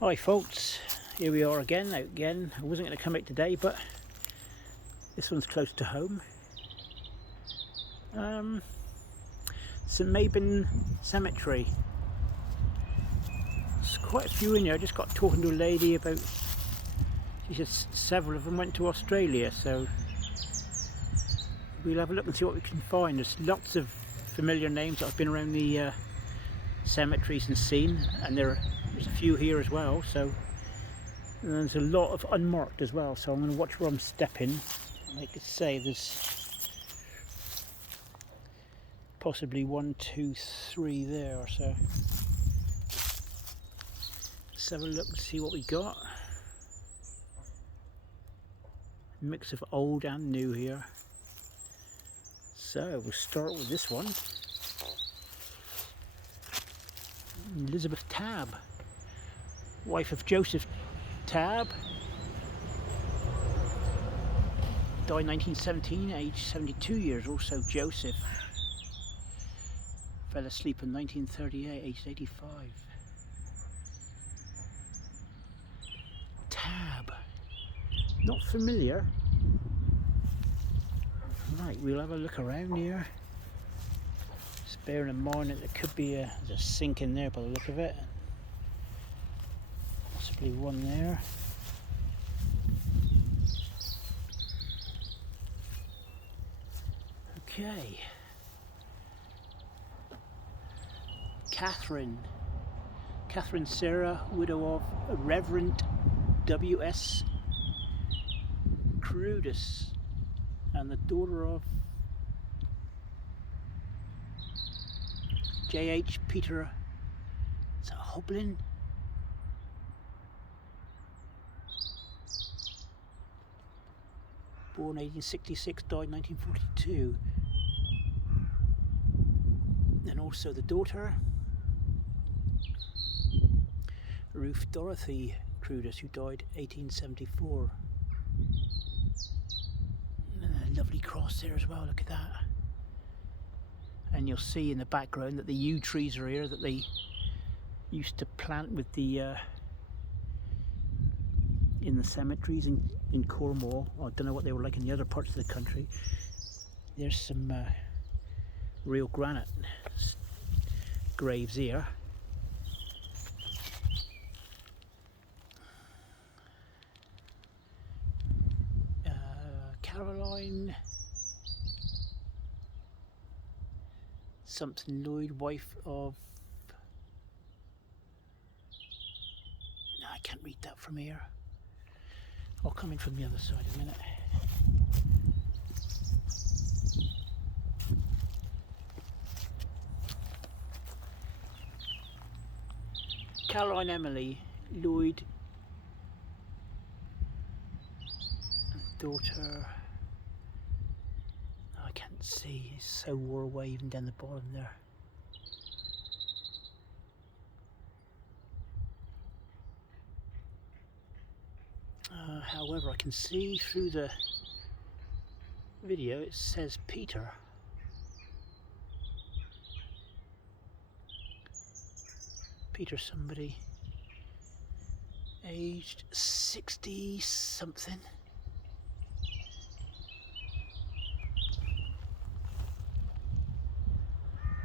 Hi folks, here we are again, out again. I wasn't going to come out today, but this one's close to home. St MABYN Cemetery. There's quite a few in here. I just got talking to a lady about, she said several of them went to Australia, so we'll have a look and see what we can find. There's lots of familiar names that I've been around the cemeteries and seen, and there's a few here as well, so and there's a lot of unmarked as well, so I'm going to watch where I'm stepping. Like I say, there's possibly 1, 2, 3 there, so let's have a look and see what we got. Mix of old and new here, so we'll start with this one. Elizabeth Tabb, wife of Joseph Tabb, died 1917, aged 72 years. Also Joseph fell asleep in 1938, aged 85. Tabb, not familiar. Right, we'll have a look around here. Just bearing in mind that there could be a sink in there by the look of it. Possibly one there. Okay. Catherine Sarah, widow of Reverend W.S. Crudis, and the daughter of J.H. Peter, is that Hoblin? Born 1866, died 1942. And also the daughter, Ruth Dorothy Crudis, who died 1874. And a lovely cross there as well, look at that. And you'll see in the background that the yew trees are here that they used to plant with the in the cemeteries in Cornwall. I don't know what they were like in the other parts of the country. There's some real granite graves here. Caroline something Lloyd, wife of, no, I can't read that from here. I'll come in from the other side in a minute. Caroline Emily Lloyd, daughter, oh, I can't see, it's so wore away even down the bottom there. However, I can see through the video it says Peter. Peter somebody, aged 60 something.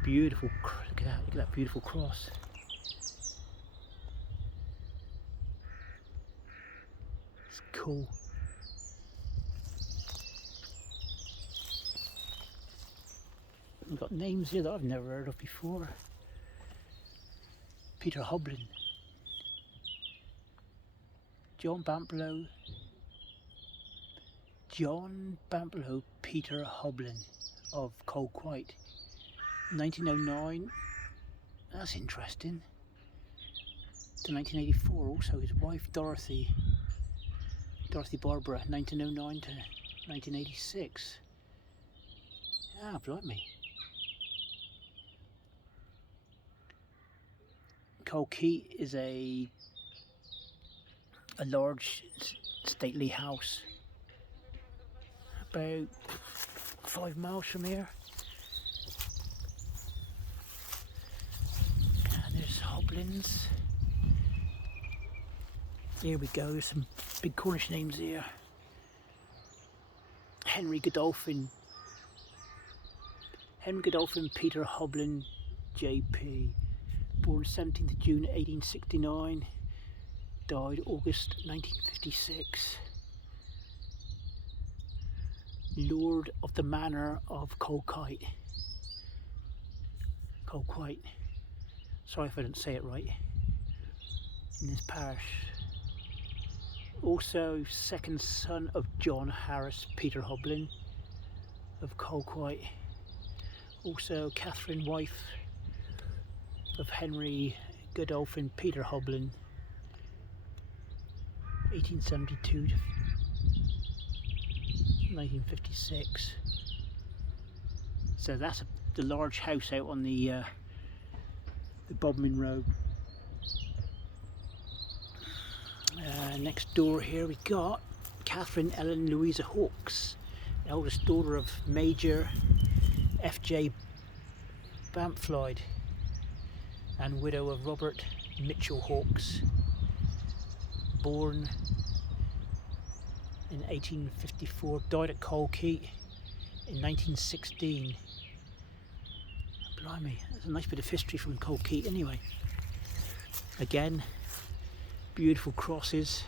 Beautiful, look at that beautiful cross. It's cool. We've got names here that I've never heard of before. Peter Hoblin, John Bamplow, Peter Hoblin of Colquite, 1909. That's interesting. To 1984. Also his wife Dorothy Barbara, 1909 to 1986. Ah, blimey. Colquite is a large stately house about 5 miles from here. And there's Hoblins. Here we go, some big Cornish names here. Henry Godolphin Peter Hoblin JP, born 17th of June 1869, died August 1956. Lord of the Manor of Colquite. Sorry if I didn't say it right. In this parish. Also second son of John Harris Peter Hoblin of Colquite. Also Catherine, wife of Henry Godolphin Peter Hoblin, 1872 to 1956. So that's the large house out on the Bodmin Road. Next door here we got Catherine Ellen Louisa Hawkes, eldest daughter of Major F.J. Bampflyd and widow of Robert Mitchell Hawkes, born in 1854, died at Colquite in 1916. Blimey, that's a nice bit of history from Colquite anyway. Again, beautiful crosses.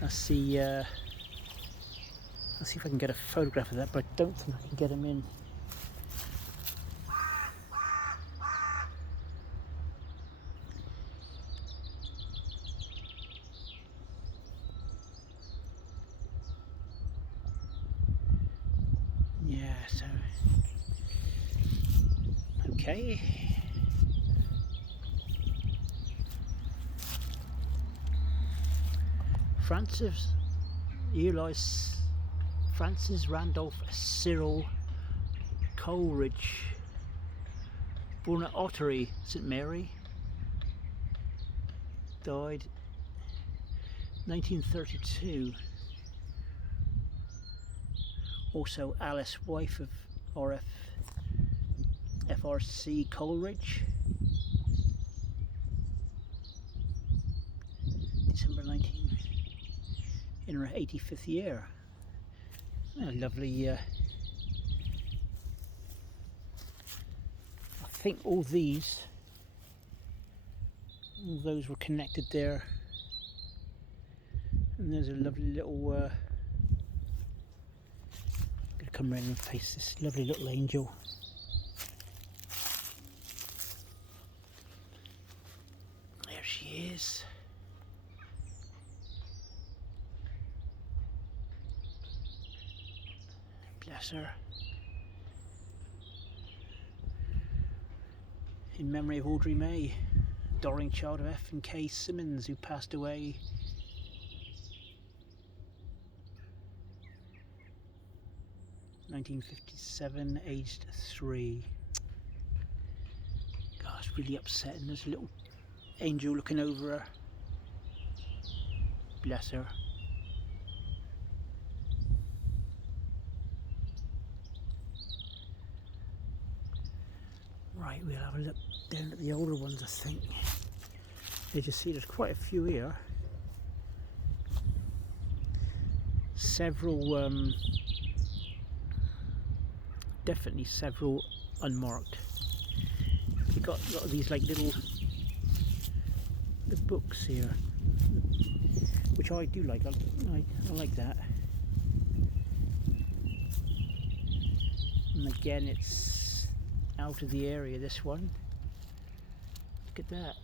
Let's see if I can get a photograph of that, but I don't think I can get them in. Yeah, so okay. Francis Randolph Cyril Coleridge, born at Ottery, St Mary, died 1932. Also Alice, wife of FRC Coleridge, December 19, in her 85th year. A lovely, I think all those were connected there. And there's a lovely little, I'm going to come around and face this lovely little angel. There she is. Bless her. In memory of Audrey May, adoring child of F and K Simmons, who passed away 1957, aged 3. God, it's really upsetting. There's a little angel looking over her. Bless her. Right, we'll have a look down at the older ones, I think. As you see, there's quite a few here. Several, definitely several unmarked. We've got a lot of these like the books here, which I do like. I like that. And again, it's out of the area, this one. Look at that.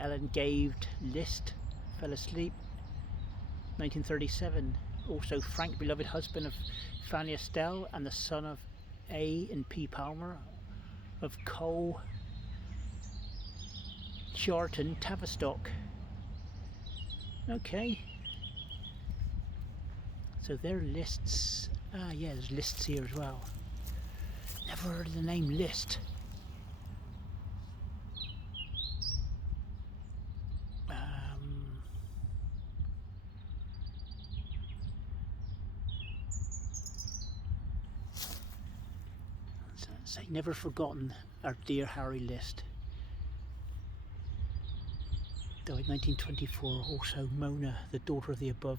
Ellen Gaved List fell asleep, 1937. Also Frank, beloved husband of Fanny Estelle and the son of A and P Palmer of Cole Charton, Tavistock. Okay. So there are lists. Ah, yeah, there's lists here as well. Never heard of the name List. Say, never forgotten our dear Harry List. Died 1924. Also Mona, the daughter of the above,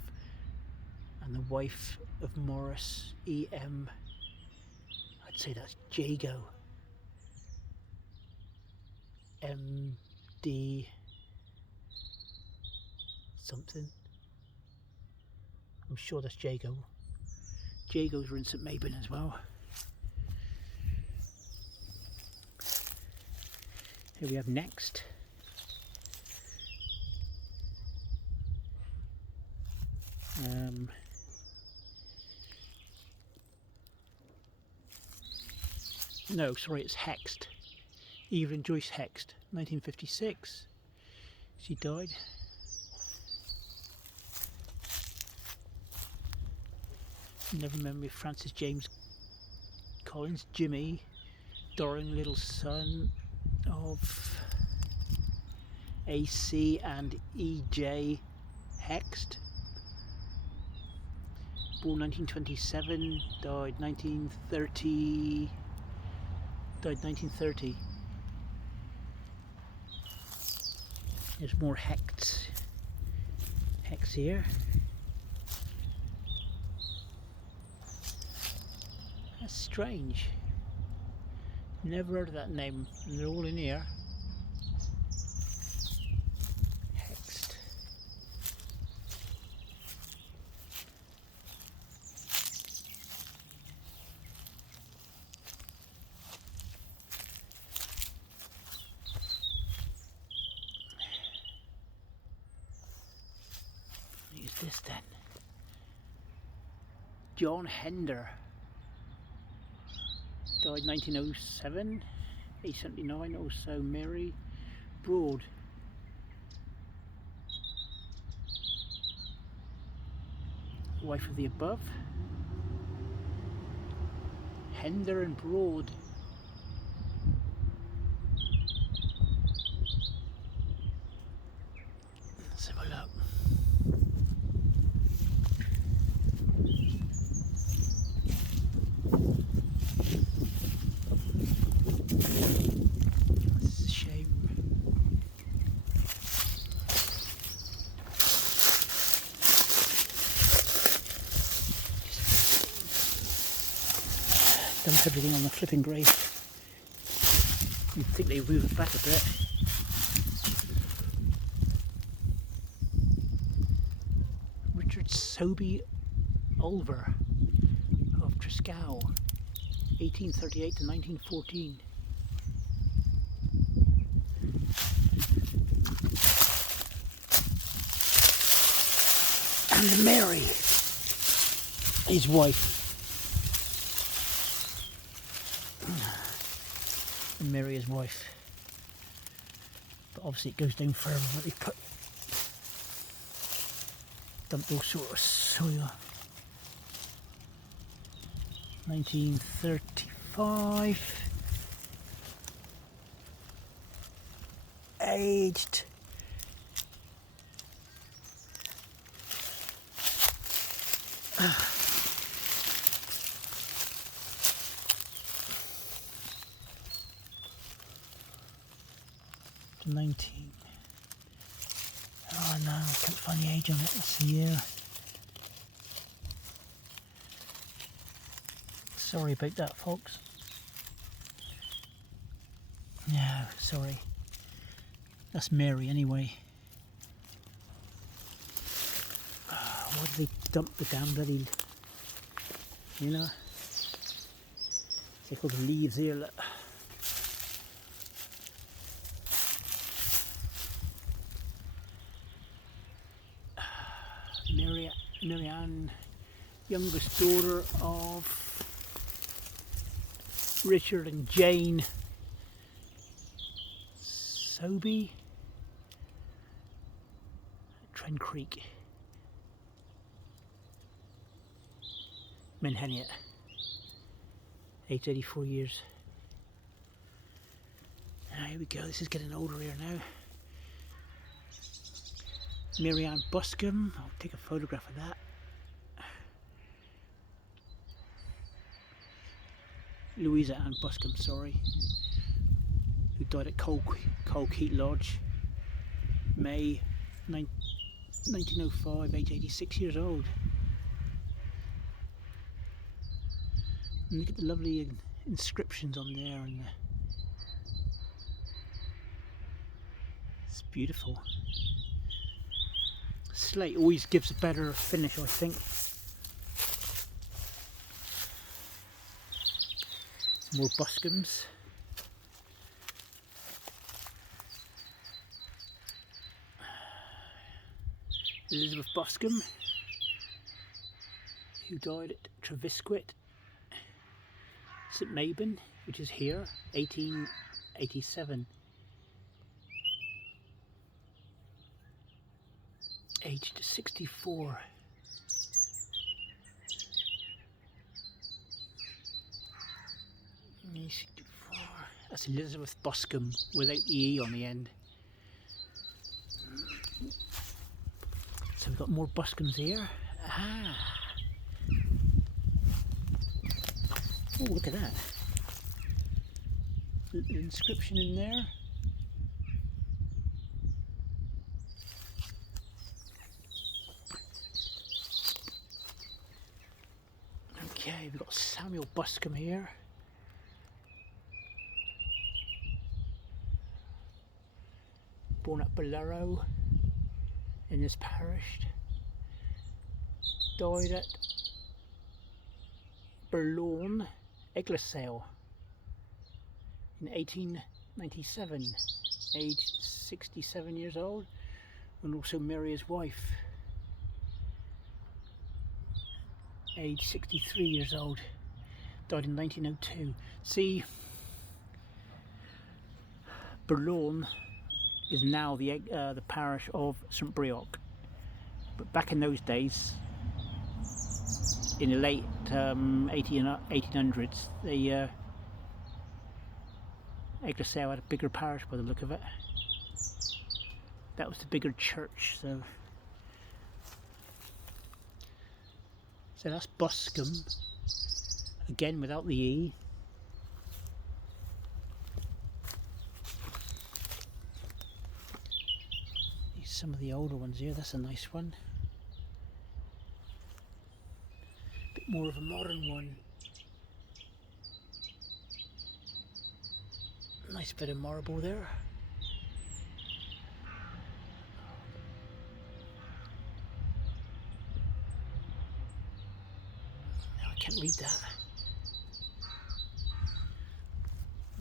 and the wife of Morris E.M. I'd say that's Jago. M.D. something. I'm sure that's Jago. Jagos were in St MABYN as well. Here we have next. No, sorry, it's Hexed. Evelyn Joyce Hexed, 1956. She died. Never memory of Francis James Collins, Jimmy, Dorring, little son of AC and EJ Hexed. Born 1927, died 1930. Died 1930. There's more Hex here. That's strange. Never heard of that name, and they're all in here. Hexed. Use this then. John Hender. Died 1907, 879. Also Mary Broad. Wife of the above. Hender and Broad. Let's have a look. Dump everything on the flipping grave. You'd think they'd move it back a bit. Richard Sobey Ulver of Triscow, 1838 to 1914. And Mary, his wife. And Mary, his wife. But obviously it goes down further, but they dumped all sort of soil. 1935. Aged. To 19. Oh no, I can't find the age on it. That's the year. Sorry about that, folks. No, sorry. That's Mary anyway. Why did they dump the damn bloody, you know? Take all the leaves here, look. Mary Ann, youngest daughter of Richard and Jane Sobey, Trent Creek, Menheniot, age 84 years. Here we go, this is getting older here now. Mary Ann Buscombe, I'll take a photograph of that. Louisa Ann Buscombe, sorry, who died at Colquite Lodge, May 1905, age 86 years old. And look at the lovely inscriptions on there, and it's beautiful. Slate always gives a better finish, I think. More Buscombes. Elizabeth Buscombe, who died at Trevisquit, St MABYN, which is here, 1887. Aged 64. That's Elizabeth Buscombe without the E on the end. So we've got more Buscombes here. Ah! Oh, look at that. Little inscription in there. Okay, we've got Samuel Buscombe here. Born at Bolero in this parish. Died at Burlawn, Eglesale in 1897, aged 67 years old, and also Mary, his wife, aged 63 years old, died in 1902. See, Burlawn is now the parish of St Breock, but back in those days, in the late 1800s, the Eglesale had a bigger parish by the look of it. That was the bigger church, so that's Buscombe, again without the E. Some of the older ones here, that's a nice one. Bit more of a modern one. Nice bit of marble there. Now I can't read that.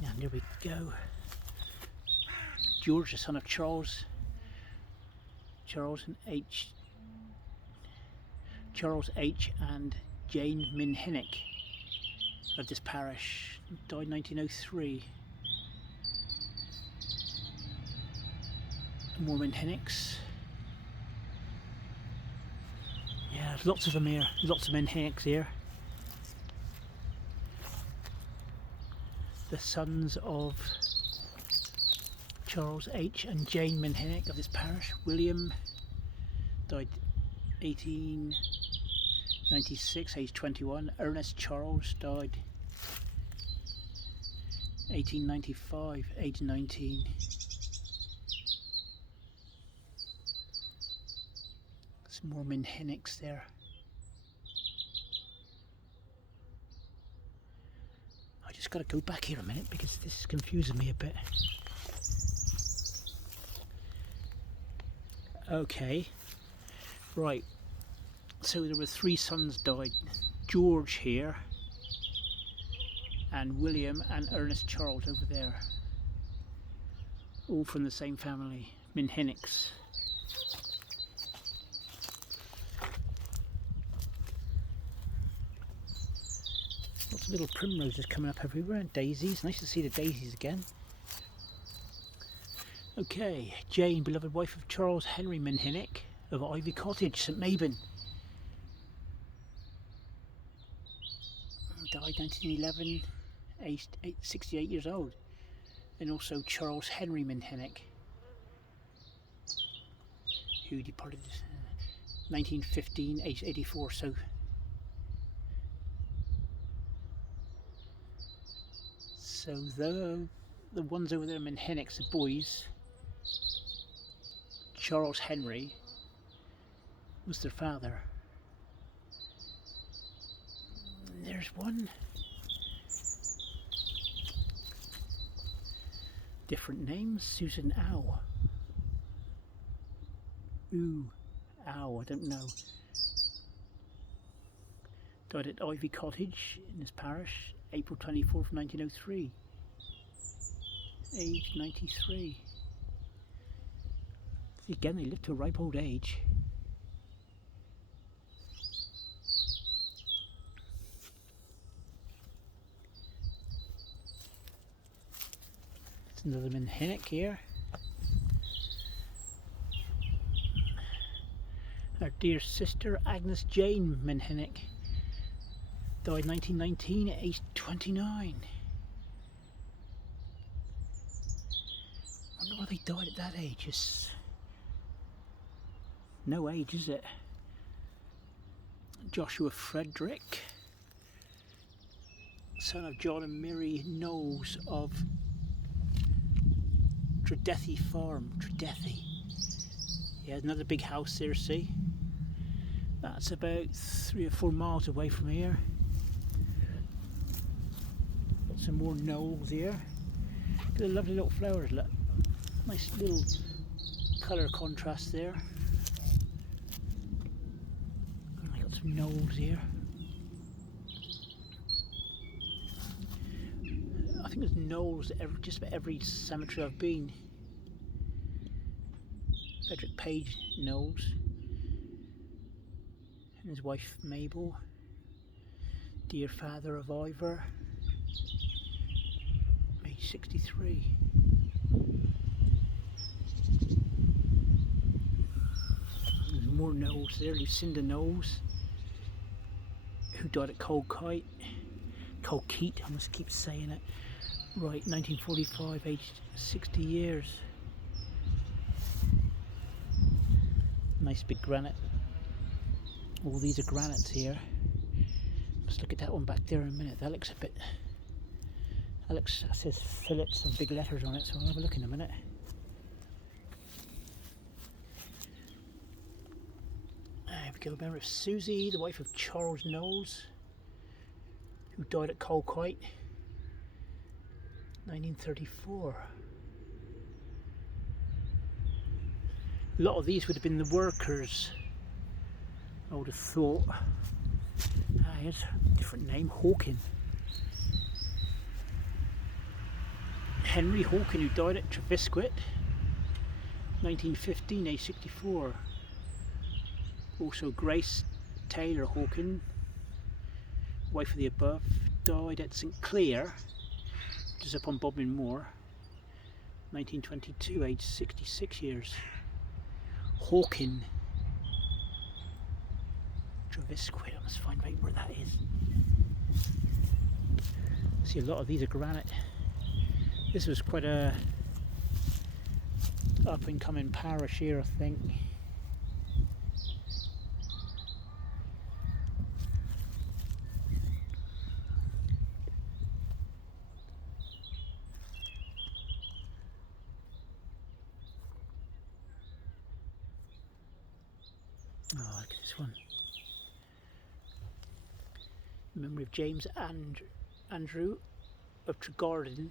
And there we go. George, the son of Charles H. and Jane Minhinnick of this parish, died 1903. More Minhinnicks. Yeah, there's lots of them here. Lots of Minhinnicks here. The sons of Charles H. and Jane Minhinnick of this parish. William died 1896, age 21. Ernest Charles died 1895, age 19. Some more Minhinnicks there. I just got to go back here a minute because this is confusing me a bit. Okay, right, so there were 3 sons died. George here, and William and Ernest Charles over there, all from the same family, Minhinnicks. Lots of little primroses coming up everywhere, and daisies. Nice to see the daisies again. Okay, Jane, beloved wife of Charles Henry Minhinnick of Ivy Cottage, St MABYN. Died 1911, aged 68 years old. And also Charles Henry Minhinnick, who departed 1915, aged 84. So So the ones over there in Menhenix, the boys, Charles Henry was their father. And there's one. Different names. Susan Ow. Ooh, Ow, I don't know. Died at Ivy Cottage in his parish, April 24th, 1903. Age 93. Again, they lived to a ripe old age. There's another Menhennick here. Our dear sister Agnes Jane Menhennick died 1919 at age 29. I wonder why they died at that age. It's no age, is it? Joshua Frederick, son of John and Mary Knowles of Tredethi Farm. Tredethi. Yeah, another big house there, see? That's about 3 or 4 miles away from here. Got some more knolls here. Look at the lovely little flowers, look. Nice little colour contrast there. I got some knolls here. I think there's knolls at just about every cemetery I've been. Frederick Page Knowles and his wife Mabel, dear father of Ivor, age 63. There's more Knowles there. Lucinda Knowles, who died at colquite, I must keep saying it right, 1945, aged 60 years. Nice big granite. All these are granites here. Let's look at that one back there in a minute. That looks a bit... that says fillets and big letters on it, so I'll have a look in a minute. There we go. Remember Susie, the wife of Charles Knowles, who died at colquite, 1934. A lot of these would have been the workers, I would have thought. Here's a different name, Hawkin. Henry Hawkin, who died at Trevisquit, 1915, age 64. Also Grace Taylor Hawkin, wife of the above, died at St Clair, which is up on Bodmin Moor, 1922, age 66 years. Hawkin, Trevisquit, I must find out where that is. See, a lot of these are granite. This was quite a up and coming parish here, I think. Oh, look at this one. In memory of James Andrew of Tregarden.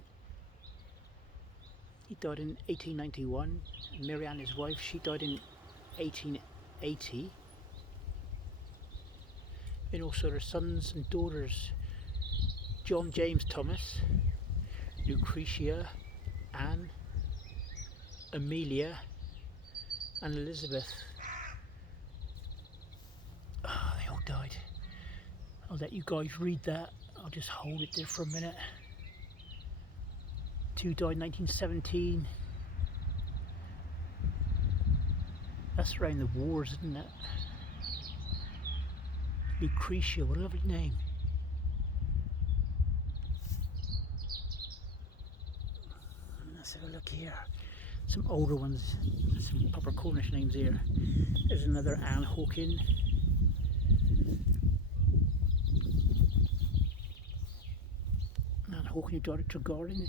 He died in 1891. Mary Ann, his wife, she died in 1880. And also their sons and daughters, John James Thomas, Lucretia, Anne, Amelia, and Elizabeth. Oh, they all died. I'll let you guys read that. I'll just hold it there for a minute. 2 died in 1917. That's around the wars, isn't it? Lucretia, what a lovely name. Let's have a look here. Some older ones, some proper Cornish names here. There's another Anne Hawkin. Anne Hawking, who died at Tregorin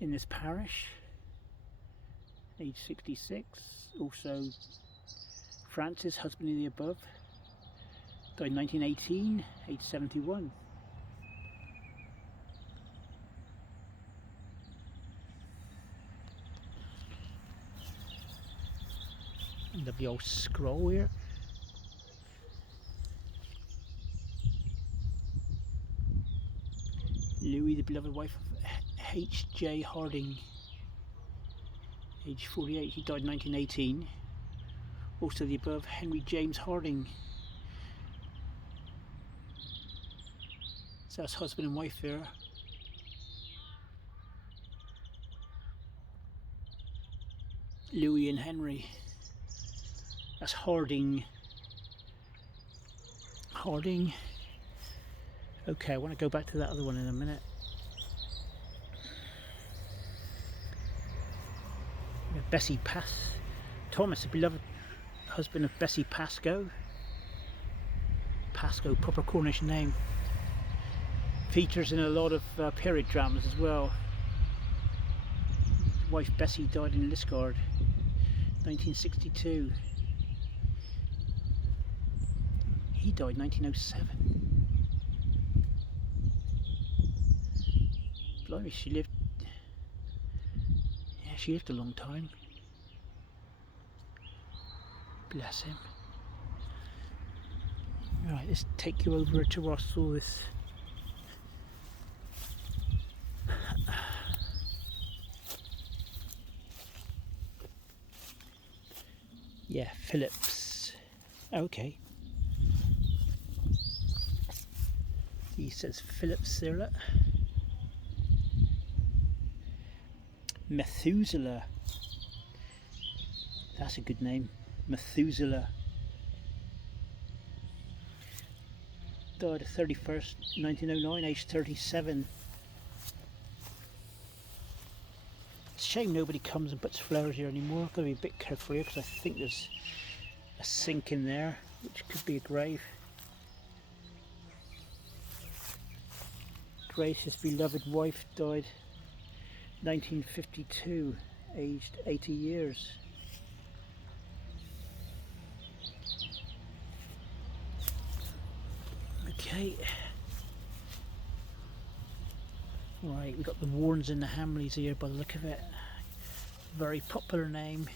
in this parish, age 66. Also Francis, husband of the above, died in 1918, age 71. Lovely old scroll here. Louis, the beloved wife of H.J. Harding, age 48, he died in 1918. Also the above, Henry James Harding. So that's husband and wife there. Louis and Henry. That's Harding. Harding. Okay, I want to go back to that other one in a minute. Bessie Thomas, the beloved husband of Bessie Pascoe. Pascoe, proper Cornish name. Features in a lot of period dramas as well. His wife Bessie died in Liskeard, 1962. He died 1907. Blimey, she lived a long time. Bless him. Right, let's take you over to where I saw this. Yeah, Phillips. Okay. He says Phillips there. Methuselah. That's a good name. Methuselah. Died the 31st, 1909, aged 37. It's a shame nobody comes and puts flowers here anymore. I've got to be a bit careful here because I think there's a sink in there, which could be a grave. Grace's beloved wife died 1952, aged 80 years. Okay. Right, we've got the Warrens and the Hamleys here by the look of it. Very popular name.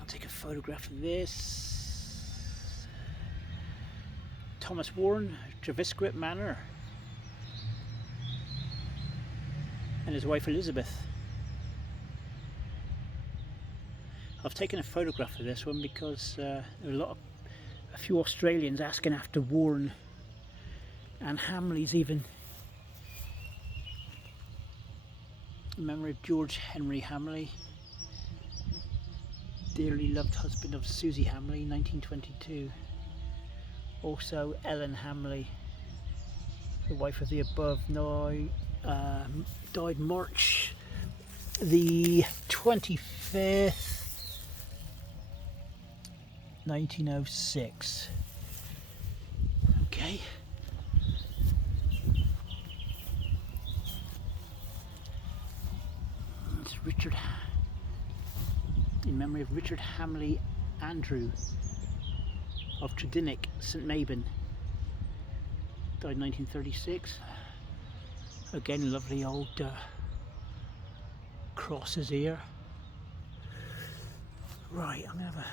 I'll take a photograph of this. Thomas Warren, Trevisquit Manor, and his wife Elizabeth. I've taken a photograph of this one because there are a few Australians asking after Warren and Hamleys even. In memory of George Henry Hamley, dearly loved husband of Susie Hamley, 1922. Also Ellen Hamley, the wife of the above, now died March the 25th, 1906. Okay. It's Richard, in memory of Richard Hamley Andrew of Tredinnick, St MABYN, died 1936. Again, lovely old crosses here. Right, I'm gonna have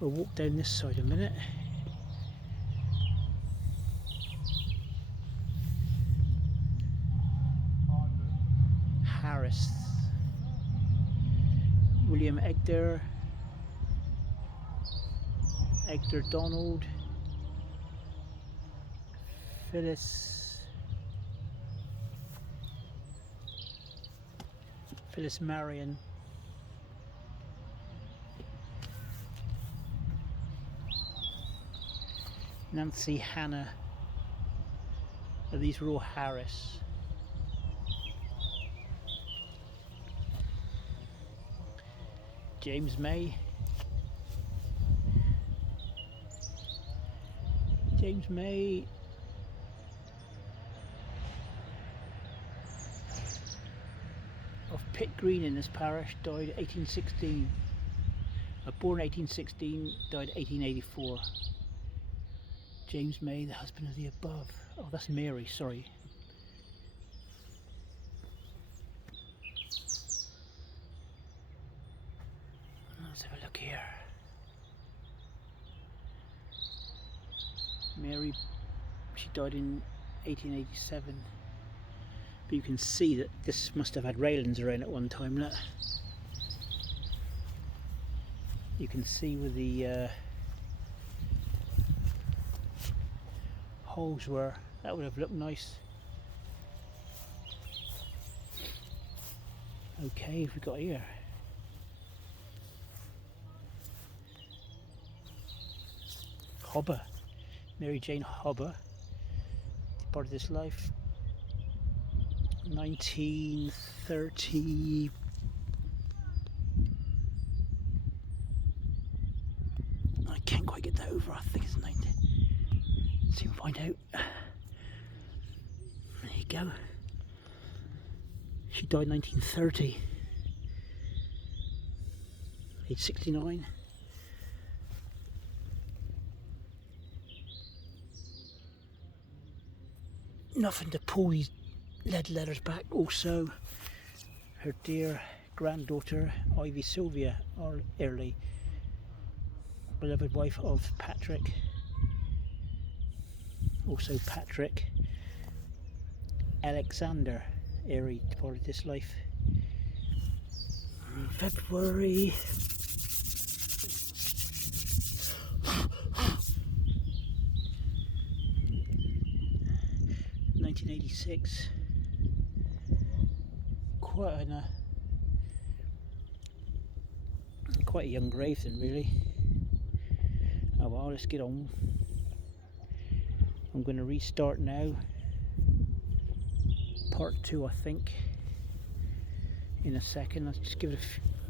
a walk down this side a minute. Harris, William Egder Donald, Phyllis Marion, Nancy Hannah. These were all Harris. James May, James May. Of Pitt Green in this parish, died 1816. Born 1816, died 1884. James May, the husband of the above. Oh, that's Mary, sorry. Let's have a look here. Mary, she died in 1887. But you can see that this must have had railings around at one time. Look. You can see where the holes were. That would have looked nice. Okay, what have we got here? Hobber, Mary Jane Hobber, part of this life, 1930. I can't quite get that over. I think it's 90. Let's see if we find out. There you go. She died 1930, age 69. Nothing to pull these lead letters back. Also, her dear granddaughter Ivy Sylvia Early, beloved wife of Patrick. Also Patrick Alexander Airy departed this life in February. '86. Quite a young grave then, really. Oh well, let's get on. I'm going to restart now. Part 2, I think, in a second. Let's just give it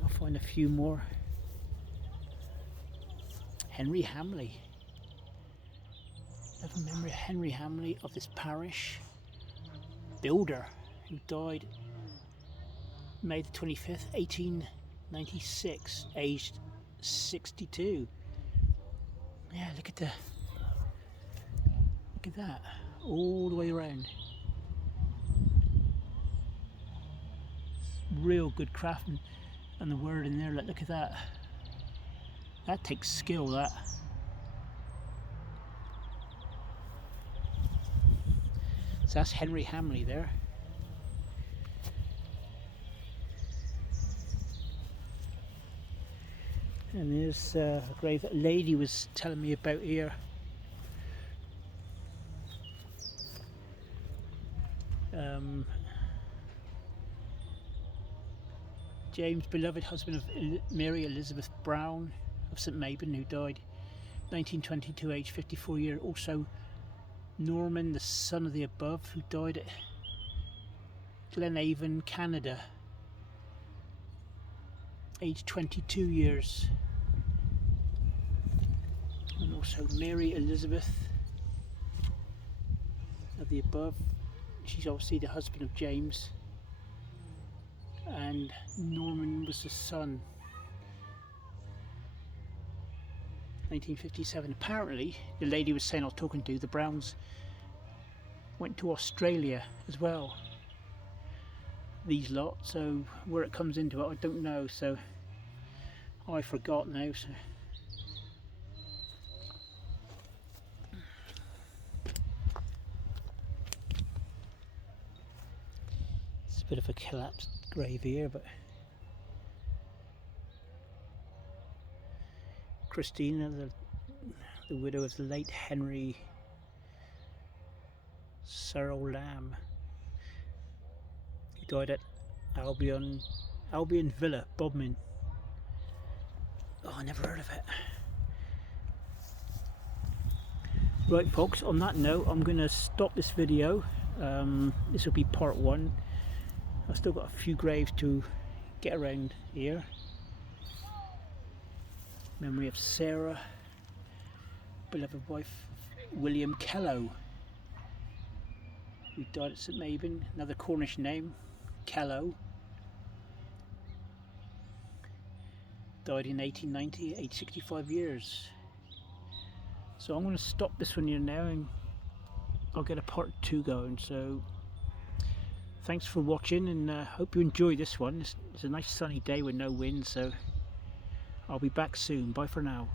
I'll find a few more. Henry Hamley. I have a memory of Henry Hamley of this parish. Builder, who died May the 25th, 1896, aged 62. Yeah, look at that, all the way around. Real good craftsman, and the word in there. Look at that. That takes skill. That. So that's Henry Hamley there. And there's a grave that a lady was telling me about here. James, beloved husband of Mary Elizabeth Brown of St MABYN, who died 1922, age 54 years. Also Norman, the son of the above, who died at Glenavon, Canada, age 22 years. And also Mary Elizabeth of the above. She's obviously the husband of James, and Norman was the son. 1957. Apparently, the lady was saying I was talking to, the Browns went to Australia as well, these lot. So where it comes into it, I don't know. So I forgot now. So it's a bit of a collapsed grave here, but Christina, the widow of the late Henry Cyril Lamb, he died at Albion Villa, Bodmin. Oh, I never heard of it. Right folks, on that note, I'm going to stop this video. This will be part 1. I've still got a few graves to get around here. Memory of Sarah, beloved wife William Kello, who died at St MABYN, another Cornish name, Kello. Died in 1890, aged 65 years. So I'm going to stop this one here now and I'll get a part 2 going. So thanks for watching, and hope you enjoy this one. It's a nice sunny day with no wind, so I'll be back soon. Bye for now.